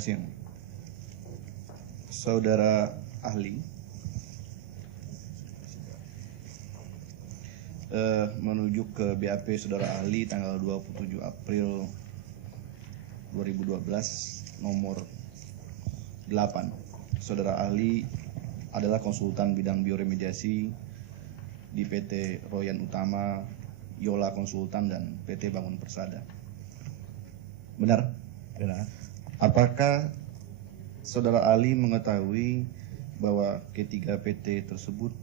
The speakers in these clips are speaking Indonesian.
kasih. Saudara ahli, menuju ke BAP saudara ahli tanggal 27 April 2012 nomor 8. Saudara ahli adalah konsultan bidang bioremediasi di PT Royan Utama, Yola Konsultan, dan PT Bangun Persada. Benar? Benar. Apakah saudara ahli mengetahui bahwa ketiga PT tersebut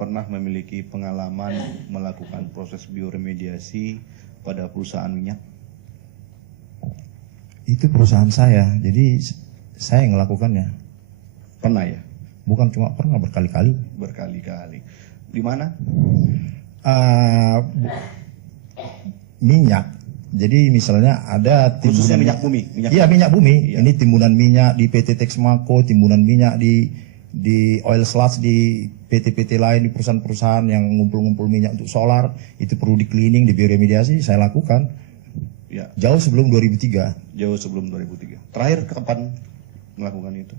pernah memiliki pengalaman melakukan proses bioremediasi pada perusahaan minyak? Itu perusahaan saya, jadi saya yang melakukannya. Pernah ya? Bukan cuma pernah, berkali-kali. Berkali-kali. Di mana? Minyak. Jadi misalnya ada timbunan khususnya minyak bumi. Iya, minyak bumi. Iya. Ini timbunan minyak di PT Texmaco, timbunan minyak di oil sludge di PT-PT lain, di perusahaan-perusahaan yang ngumpul-ngumpul minyak untuk solar, itu perlu di cleaning, di bioremediasi, saya lakukan. Ya. Jauh sebelum 2003. Jauh sebelum 2003. Terakhir kapan melakukan itu?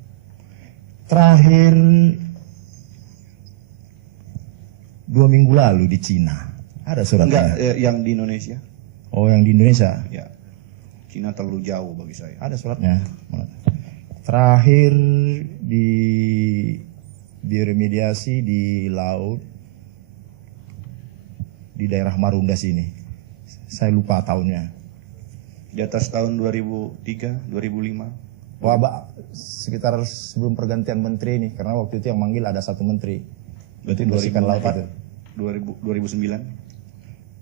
Terakhir 2 minggu lalu di Cina. Ada suratnya. Enggak, yang di Indonesia. Oh, yang di Indonesia? Ya. Cina terlalu jauh bagi saya. Ada suratnya. Terakhir di bioremediasi di laut di daerah Marunda sini. Saya lupa tahunnya. Di atas tahun 2003, 2005. Wah, sekitar sebelum pergantian menteri ini, karena waktu itu yang manggil ada satu menteri. Berarti Bersihkan laut itu. 2009.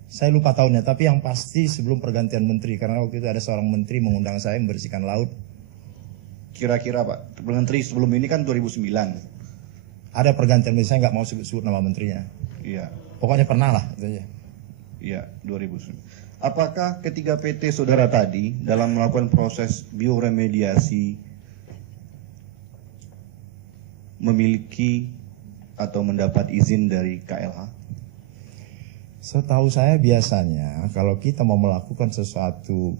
Saya lupa tahunnya, tapi yang pasti sebelum pergantian menteri, karena waktu itu ada seorang menteri mengundang saya membersihkan laut. Kira-kira Pak, menteri sebelum ini kan 2009. Ada pergantian menteri, saya nggak mau sebut nama menterinya. Iya. Pokoknya pernah lah, itu aja. Iya, 2009. Apakah ketiga PT saudara tadi dalam melakukan proses bioremediasi memiliki atau mendapat izin dari KLH? Setahu saya biasanya kalau kita mau melakukan sesuatu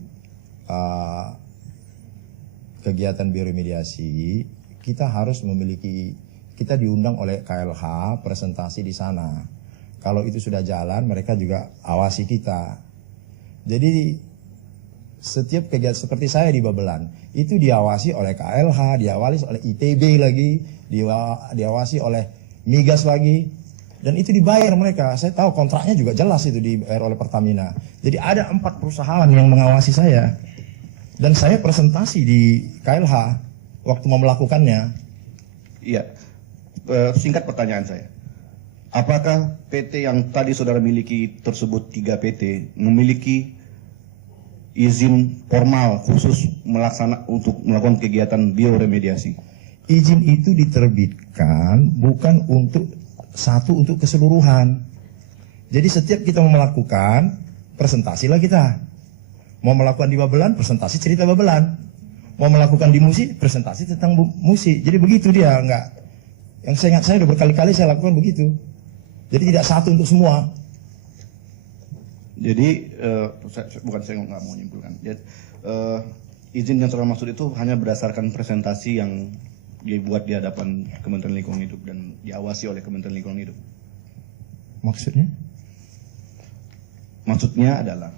kegiatan bioremediasi, kita harus memiliki, kita diundang oleh KLH presentasi di sana. Kalau itu sudah jalan, mereka juga awasi kita. Jadi setiap kegiatan seperti saya di Babelan itu diawasi oleh KLH, diawasi oleh ITB lagi, diawasi oleh Migas lagi, dan itu dibayar mereka. Saya tahu kontraknya juga jelas itu dibayar oleh Pertamina. Jadi ada 4 perusahaan yang mengawasi saya, dan saya presentasi di KLH waktu mau melakukannya. Iya, singkat pertanyaan saya. Apakah PT yang tadi saudara miliki tersebut 3 PT memiliki izin formal khusus untuk melakukan kegiatan bioremediasi? Izin itu diterbitkan bukan untuk keseluruhan. Jadi setiap kita mau melakukan, presentasilah kita. Mau melakukan di Babelan, presentasi cerita Babelan. Mau melakukan di Musi, presentasi tentang Musi. Jadi begitu dia, enggak. Yang saya ingat, saya udah berkali-kali saya lakukan begitu. Jadi tidak satu untuk semua. Jadi saya nggak mau menyimpulkan. Izin yang saudara maksud itu hanya berdasarkan presentasi yang dibuat di hadapan Kementerian Lingkungan Hidup dan diawasi oleh Kementerian Lingkungan Hidup. Maksudnya? Maksudnya adalah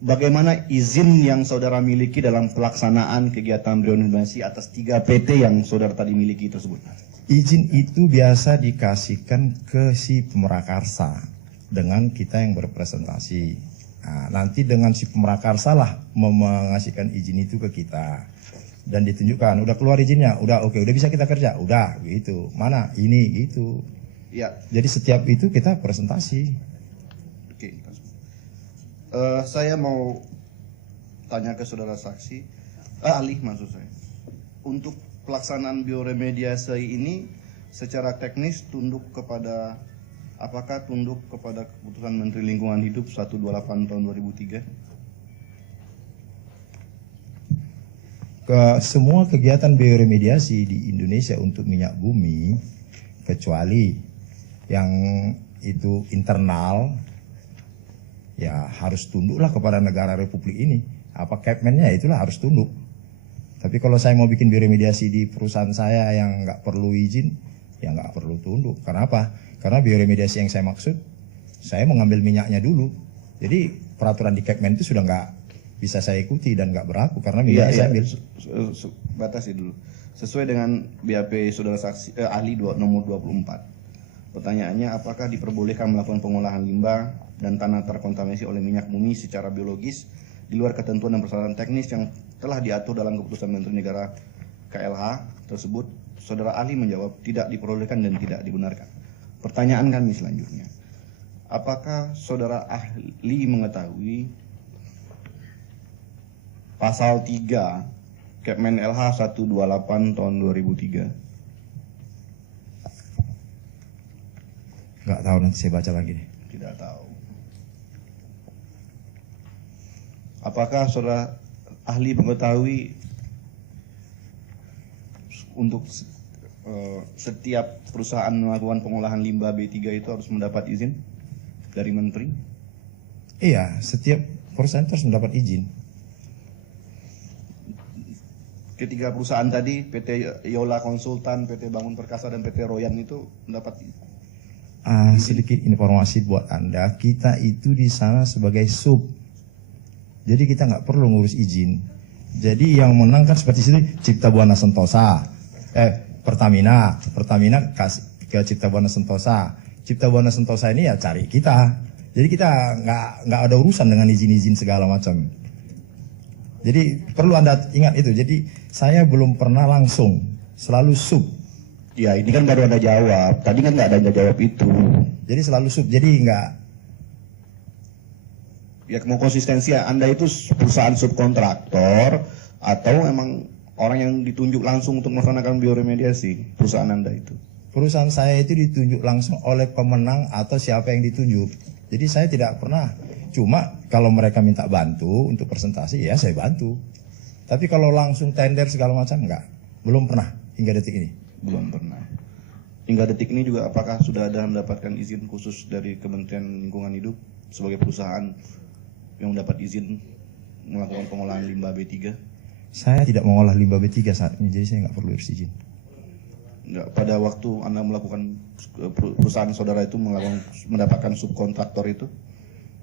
bagaimana izin yang saudara miliki dalam pelaksanaan kegiatan bioremediasi atas 3 PT yang saudara tadi miliki tersebut? Izin itu biasa dikasihkan ke si pemrakarsa dengan kita yang berpresentasi. Nah, nanti dengan si pemrakarsa lah mengasihkan izin itu ke kita. Dan ditunjukkan, udah keluar izinnya, udah oke, udah bisa kita kerja, udah gitu. Mana? Ini gitu. Ya. Jadi setiap itu kita presentasi. Oke. Saya mau tanya ke saudara saksi, ahli maksud saya. Untuk pelaksanaan bioremediasi ini secara teknis apakah tunduk kepada keputusan Menteri Lingkungan Hidup 128 tahun 2003? Semua kegiatan bioremediasi di Indonesia untuk minyak bumi, kecuali yang itu internal, ya harus tunduklah kepada negara Republik ini. Apa Kepmennya itulah harus tunduk. Tapi kalau saya mau bikin bioremediasi di perusahaan saya yang nggak perlu izin, ya nggak perlu tunduk. Karena apa? Karena bioremediasi yang saya maksud, saya mengambil minyaknya dulu. Jadi peraturan di Kepmen itu sudah nggak bisa saya ikuti dan nggak berlaku karena minyaknya saya ambil. Batasi dulu. Sesuai dengan BAP saudara saksi ahli nomor 24. Pertanyaannya, apakah diperbolehkan melakukan pengolahan limbah dan tanah terkontaminasi oleh minyak bumi secara biologis di luar ketentuan dan persyaratan teknis yang telah diatur dalam keputusan Menteri Negara KLH tersebut? Saudara ahli menjawab tidak diperbolehkan dan tidak dibenarkan. Pertanyaan kami selanjutnya, apakah saudara ahli mengetahui pasal 3 Kepmen LH 128 tahun 2003? Nggak tahu, nanti saya baca lagi nih. Tidak tahu. Apakah saudara ahli mengetahui untuk setiap perusahaan melakukan pengolahan limbah B3 itu harus mendapat izin dari menteri? Iya, setiap perusahaan harus mendapat izin. Ketiga perusahaan tadi, PT Yola Konsultan, PT Bangun Perkasa, dan PT Royan itu mendapat sedikit informasi buat Anda, kita itu di sana sebagai sub. Jadi kita nggak perlu ngurus izin. Jadi yang menang kan seperti sini Cipta Buana Sentosa, Pertamina kasih ke Cipta Buana Sentosa. Cipta Buana Sentosa ini ya cari kita. Jadi kita nggak ada urusan dengan izin-izin segala macam. Jadi perlu Anda ingat itu. Jadi saya belum pernah langsung, selalu sub. Ya ini kan baru Anda jawab, tadi kan nggak ada Anda jawab itu. Jadi selalu sub, jadi nggak. Ya mau konsistensi, Anda itu perusahaan subkontraktor atau emang orang yang ditunjuk langsung untuk melaksanakan bioremediasi, perusahaan Anda itu? Perusahaan saya itu ditunjuk langsung oleh pemenang atau siapa yang ditunjuk. Jadi saya tidak pernah, cuma kalau mereka minta bantu untuk presentasi ya saya bantu. Tapi kalau langsung tender segala macam enggak, belum pernah hingga detik ini. Belum pernah. Hingga detik ini juga apakah sudah ada mendapatkan izin khusus dari Kementerian Lingkungan Hidup sebagai perusahaan yang mendapat izin melakukan pengolahan limbah B3? Saya tidak mengolah limbah B3 saat ini, jadi saya nggak perlu urus izin. Enggak, pada waktu Anda melakukan perusahaan saudara itu mendapatkan subkontraktor itu?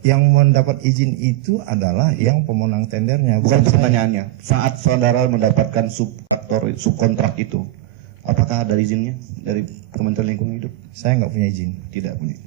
Yang mendapat izin itu adalah yang pemenang tendernya. Bukan pertanyaannya. Saat saudara mendapatkan subkontrak itu, apakah ada izinnya dari Kementerian Lingkungan Hidup? Saya nggak punya izin. Tidak punya.